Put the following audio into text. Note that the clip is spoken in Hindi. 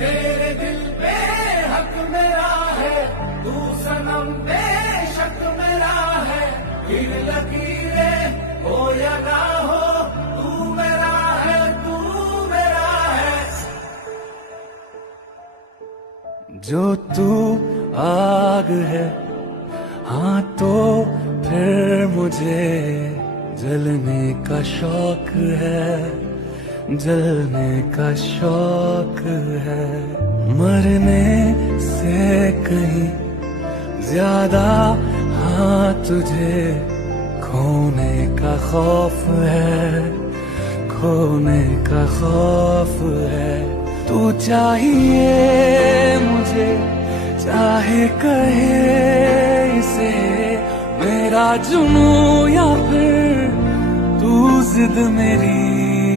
तेरे दिल पे हक मेरा है, तू सनम बेशक मेरा है। गिर लकीरें हो या ना हो, तू मेरा है, तू मेरा है। जो तू आग है, हाँ तो फिर मुझे जलने का शौक है, जलने का शौक है। मरने से कहीं ज्यादा हाँ तुझे खोने का खौफ है, खोने का खौफ है। तू चाहिए मुझे, चाहे कहे इसे मेरा जुनून या फिर तू जिद मेरी